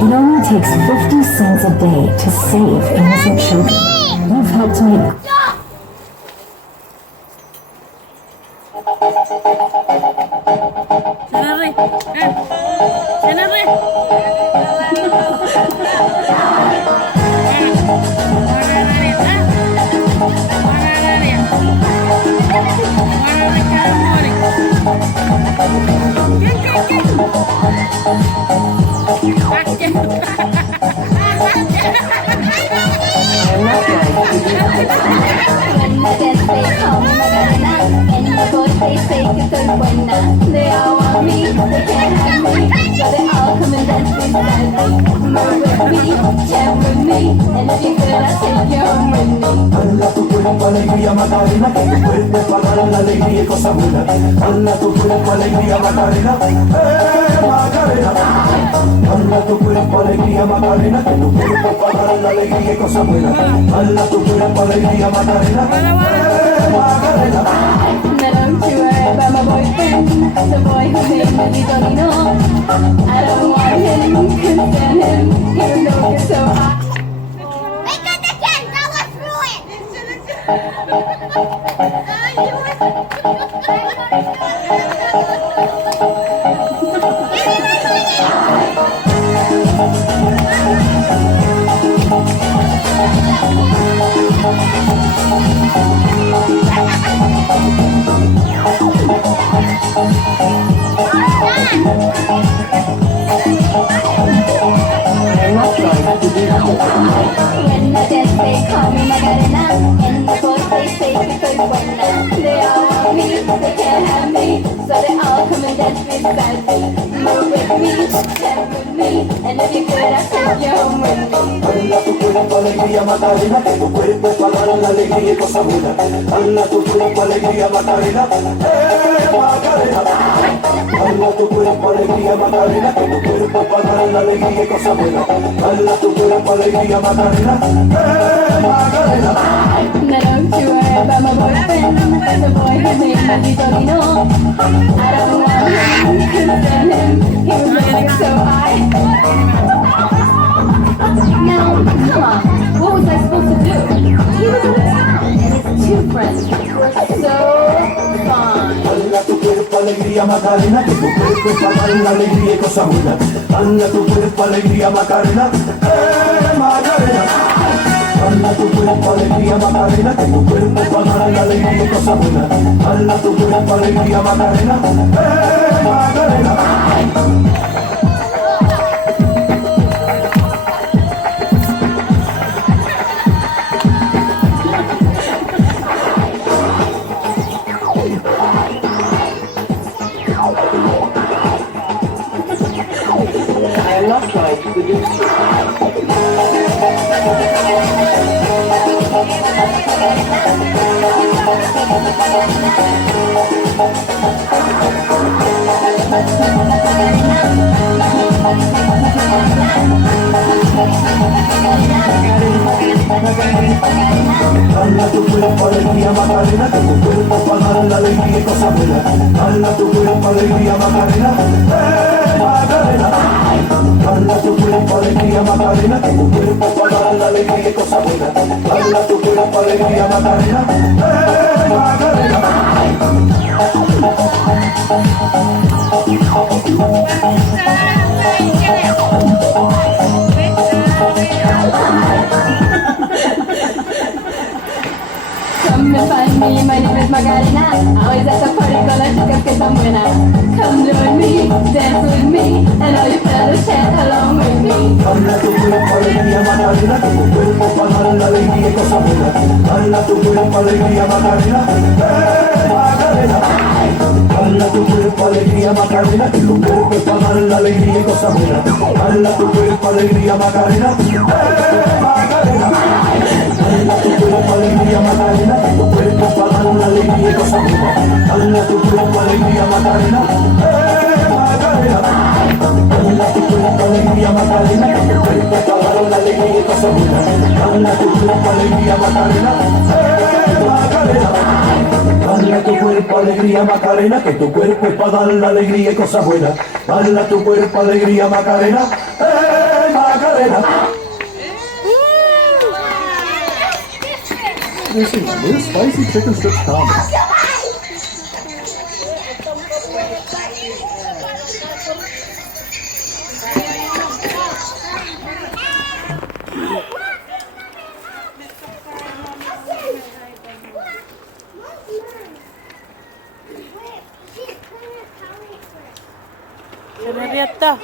It only takes 50 cents a day to save innocent children. You've helped me. When buena. They all want me, they can't have me, so they all come and dance beside me. Move with me, chant with me, and if you could, I'll take you home with me. Hala tu cuerpo alegría Macarena, que tu cuerpo es para dar la alegría y cosas buenas. Hala tu cuerpo alegría Macarena, Macarena. Hala tu cuerpo alegría Macarena, que tu cuerpo es para dar la alegría y cosas buenas. Hala tu cuerpo alegría Macarena, Macarena. Now don't you worry about my boyfriend, the boy who made me Vitorino. I don't want him, couldn't stand him, even though you're so hot. Make it again, now let's ruin. When I dance, they call me Macarena, and the boys they say que soy buena. They all want me, they can't have me, so they all come and dance beside me. Move with me, dance with me, and if you could, I'll take you home with me. Hala tu cuerpo alegría Macarena, que tu cuerpo es para dar la alegría y cosas buenas. Hala tu cuerpo alegría Macarena, Macarena. Hala tu cuerpo alegría Macarena, que tu cuerpo es para dar la alegría y cosas buenas. Hala tu cuerpo alegría Macarena, Macarena. Now don't you worry about my boyfriend, the boy who made me Vitorino. I don't want him, couldn't stand him, he was making so high. Now, come on, what was I supposed to do? He was in town, and his two friends were so fine. Hala tu cuerpo alegría Macarena, que tu cuerpo es para dar la alegría y cosas buenas. Hala tu cuerpo alegría Macarena, Macarena. Hala tu cuerpo alegría Macarena, que tu cuerpo es para dar la alegría y cosas buenas. Hala tu cuerpo alegría Macarena, Macarena. I am not trying to seduce you. Hala tu cuerpo alegría Macarena, que tu cuerpo es para dar la alegría y cosas buenas. Hala tu cuerpo alegría Macarena, Macarena. Hala tu cuerpo alegría Macarena, que tu cuerpo es para dar la alegría y cosas buenas. Hala tu cuerpo alegría Macarena, Macarena. Come and find me, my name is Macarena. Always at the party con las chicas que están buenas. Come join me, dance with me, and all you fellas chat along with me. Hala tu cuerpo alegría Macarena, que tu cuerpo es para dar la alegría y cosas buenas. Hala tu cuerpo alegría Macarena, Macarena. Hala tu cuerpo alegría Macarena, que tu cuerpo es para dar la alegría y cosas buenas. Hala tu cuerpo alegría Macarena, Macarena. Hala tu cuerpo alegría Macarena, que tu cuerpo es para dar la alegría y cosas buenas. Hala tu cuerpo alegría Macarena, Macarena. Hala tu cuerpo alegría Macarena, que tu cuerpo es para dar la alegría y cosas buenas. Hala tu cuerpo alegría Macarena, Macarena. Hala tu cuerpo alegría Macarena, que tu cuerpo es para dar la alegría y cosas buenas. Hala tu cuerpo alegría Macarena, Macarena. Introducing the new spicy chicken strips combo. Henrietta.